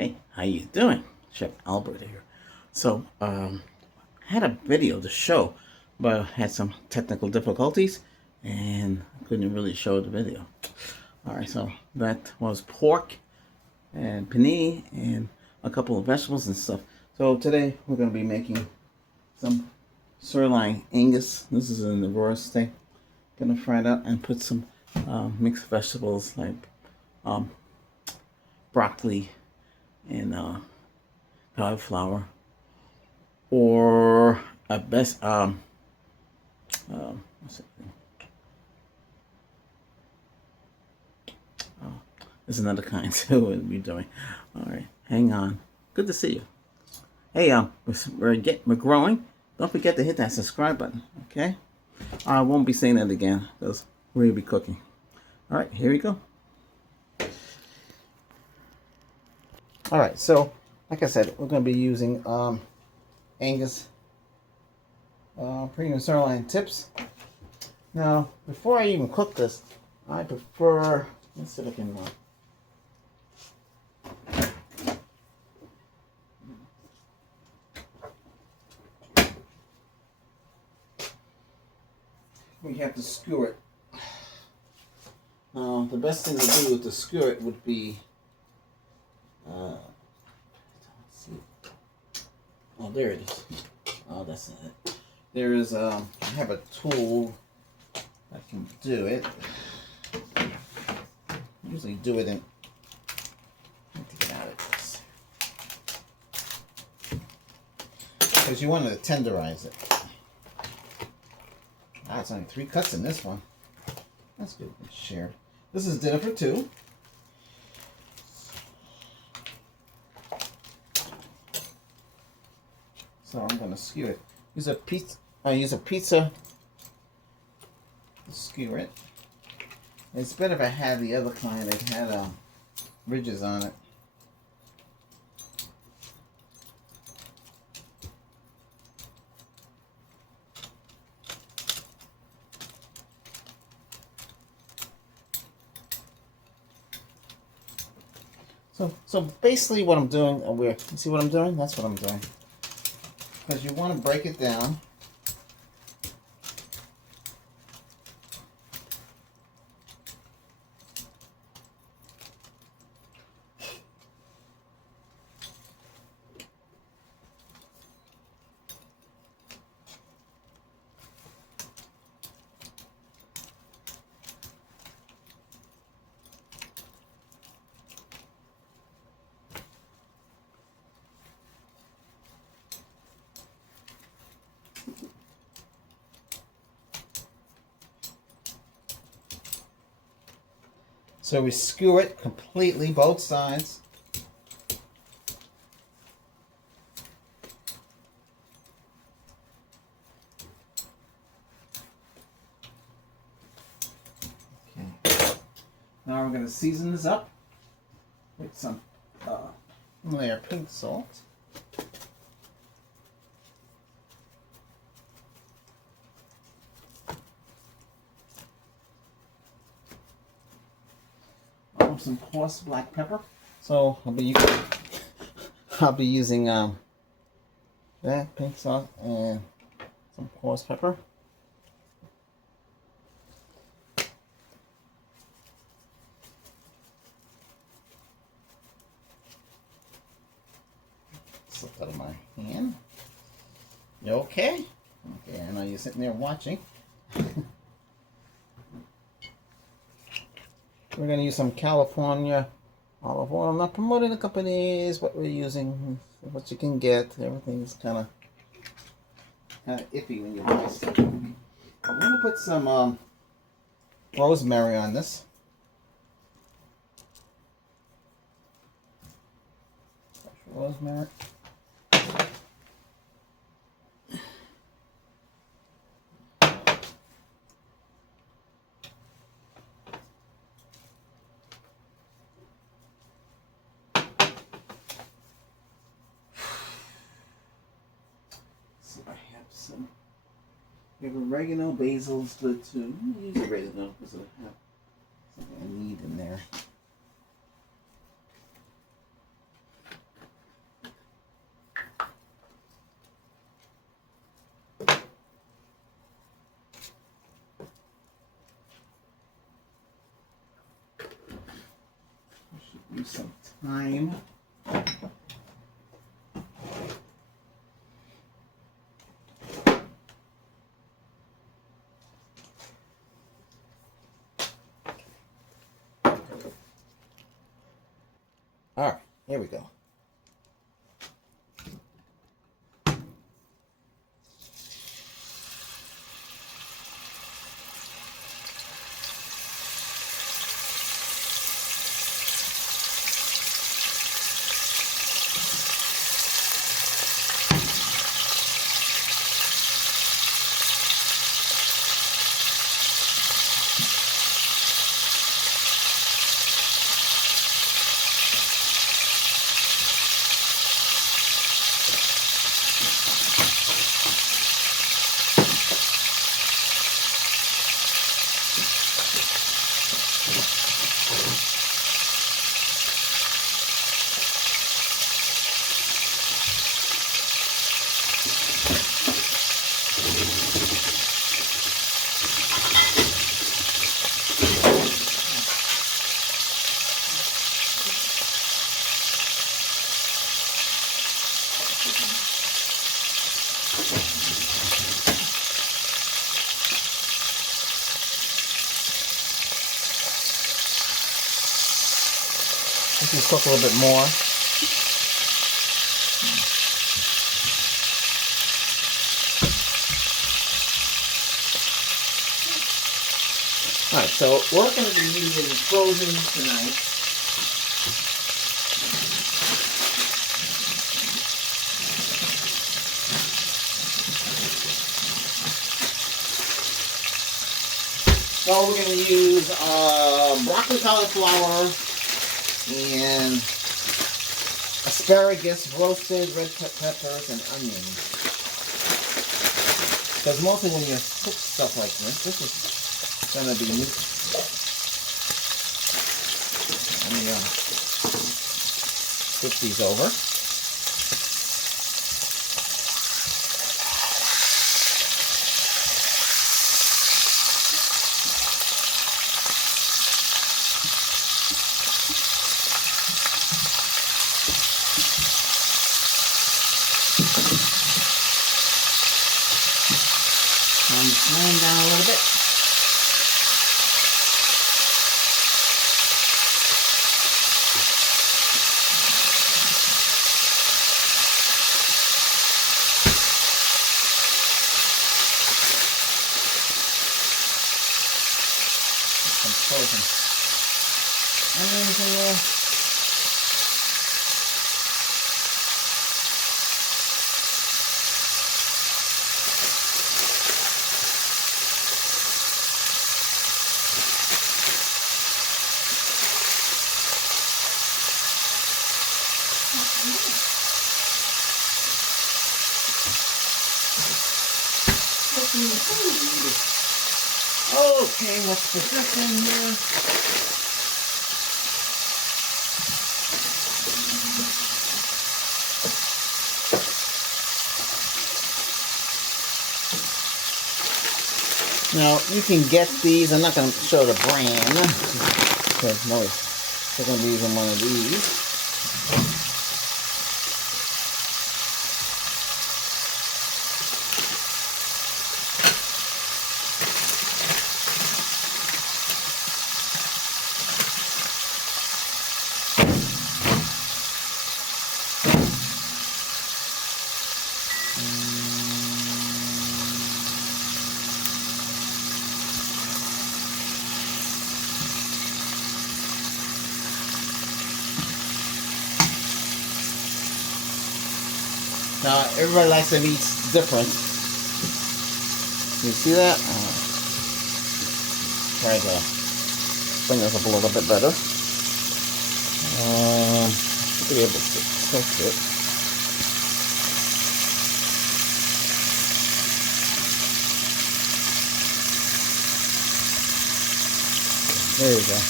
Hey, how you doing? Chef Albert here. So, I had a video to show, but I had some technical difficulties and couldn't really show the video. All right, so that was pork and panini and a couple of vegetables and stuff. So today we're going to be making some sirloin Angus. This is in the raw state. Gonna fry it up and put some mixed vegetables like broccoli and cauliflower, or a best what's it? Oh, there's another kind too we'll be doing. All right, hang on. Good to see you. Hey, we're growing. Don't forget to hit that subscribe button. Okay. I won't be saying that again because we'll be cooking. All right, here we go. All right, so like I said, we're going to be using Angus premium sirloin tips. Now, before I even cook this, I prefer, let's see if I can we have to skewer it. The best thing to do with the skewer it would be let's see. Oh, there it is. Oh, that's not it. There is I have a tool that can do it. I usually do it in. Let me take it out of this because you want to tenderize it. Ah, it's only 3 cuts in this one. That's good. It's shared. This is dinner for 2. So I'm going to skewer it. I use a pizza to skewer it. It's better if I had the other kind. It had ridges on it. So basically what I'm doing, you see what I'm doing? That's what I'm doing. Because you want to break it down. So we skewer it completely, both sides. Okay. Now we're going to season this up with some layer pink salt. Some coarse black pepper. So I'll be using that pink sauce and some coarse pepper. Slip that in my hand. You okay? Okay, I know you're sitting there watching. We're going to use some California olive oil. I'm not promoting the companies, but we're using what you can get. Everything's kind of iffy when you buy stuff. I'm going to put some rosemary on this. Rosemary. I have some. We have oregano, basil's good too. Use oregano because I have something I need in there. Use some time. All right, here we go. Let's just cook a little bit more. Alright, so we're going to be using frozen tonight. So we're going to use broccoli, cauliflower, and asparagus, roasted red peppers, and onions. Because mostly when you cook stuff like this is going to be meat. Let me flip these over. Slam down a little bit. Some frozen onions in there. Okay, let's put this in here. Now, you can get these. I'm not going to show the brand because no, they're going to be using one of these. Now, everybody likes their meats different. You see that? Try to bring this up a little bit better. Should be able to tilt it. There you go.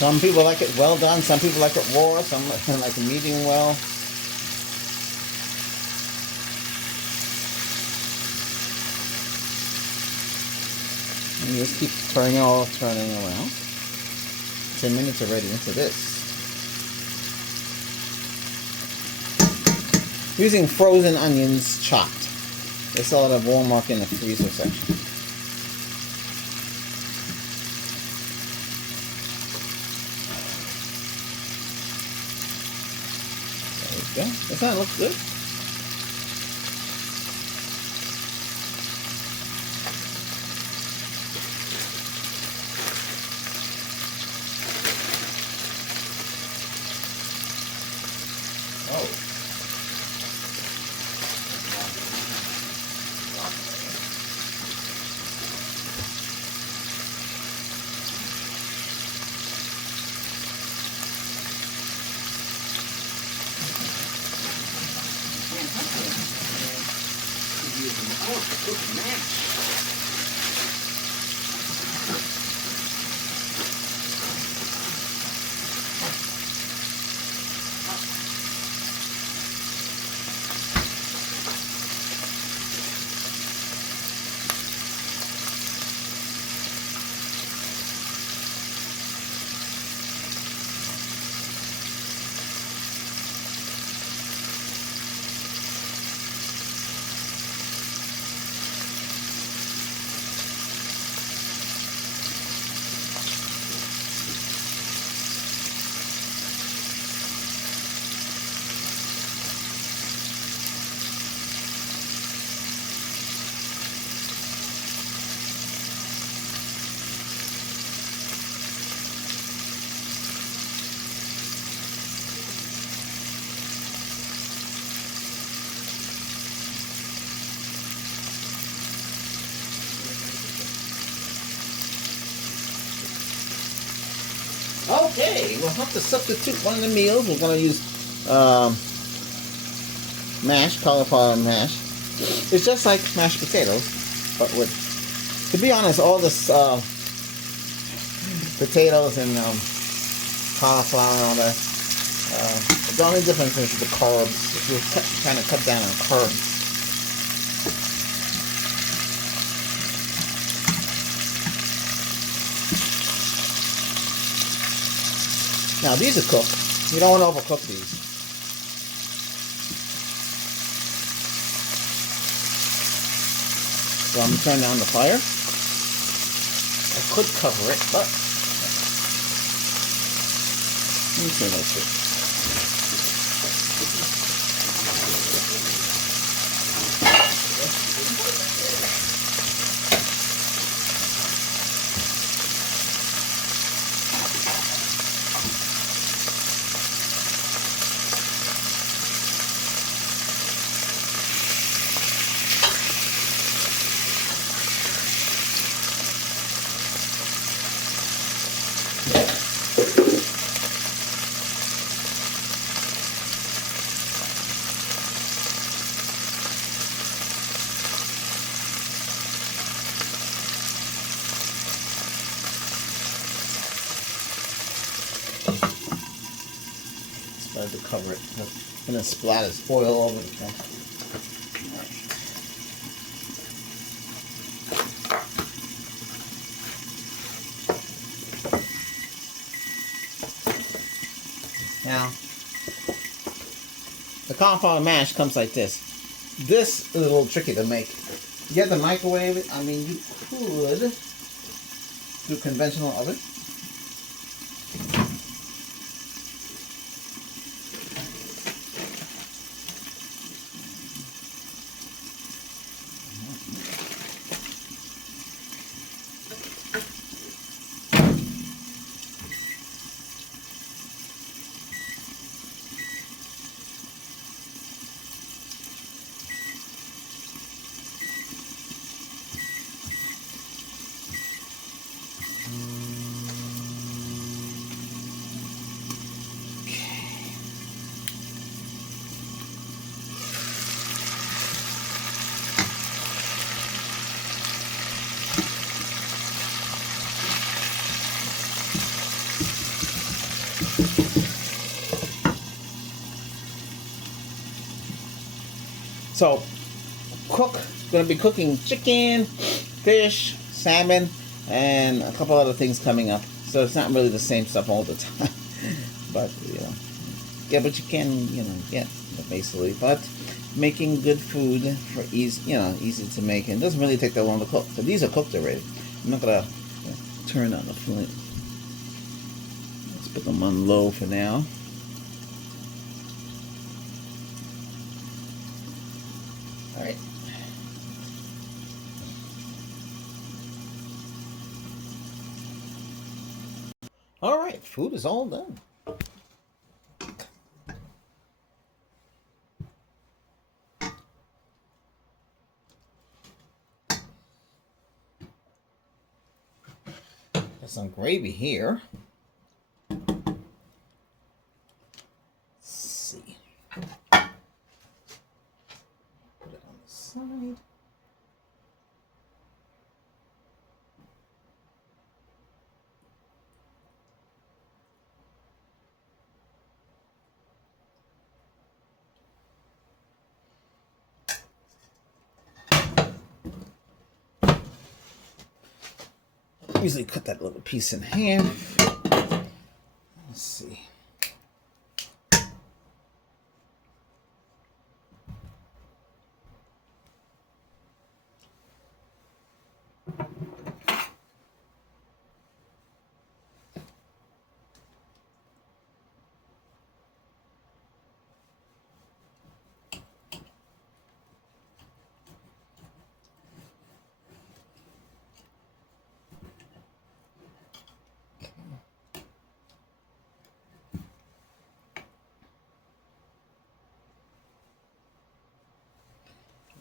Some people like it well done, some people like it raw, some like it medium well. And you just keep turning around. 10 minutes already into this. Using frozen onions chopped. They sell it at Walmart in the freezer section. There we go. Doesn't that look good? Oh. Okay, we'll have to substitute one of the meals. We're going to use mash, cauliflower mash. It's just like mashed potatoes, but with, to be honest, all this potatoes and cauliflower and all that, the only difference is the carbs. If you kind of cut down on carbs. Now these are cooked. You don't want to overcook these. So I'm going to turn down the fire. I could cover it, but let me see what's it. To cover it, and then splatters oil all over the place. Now, the cauliflower mash comes like this. This is a little tricky to make. You have to microwave it. I mean, you could do conventional oven. So, gonna be cooking chicken, fish, salmon, and a couple other things coming up. So it's not really the same stuff all the time. But, yeah, but you can, get basically. But making good food for easy to make, and it doesn't really take that long to cook. So these are cooked already. I'm not gonna turn on the flame. Let's put them on low for now. All right. All right, food is all done. Got some gravy here. Let's see. Put it on the side. Usually cut that little piece in half. Let's see.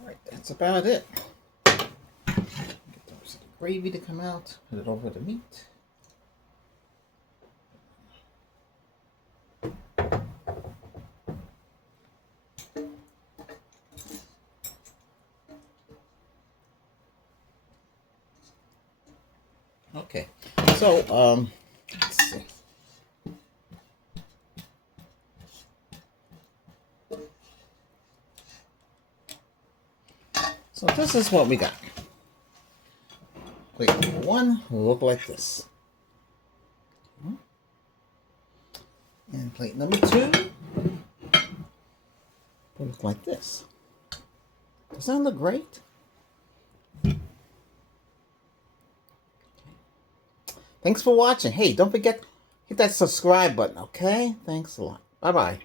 Alright, that's about it. Get the gravy to come out, put it over the meat. Okay, so let's see. So this is what we got. Plate number one will look like this. And plate number two will look like this. Does that look great? Thanks for watching. Hey, don't forget, hit that subscribe button, okay? Thanks a lot. Bye-bye.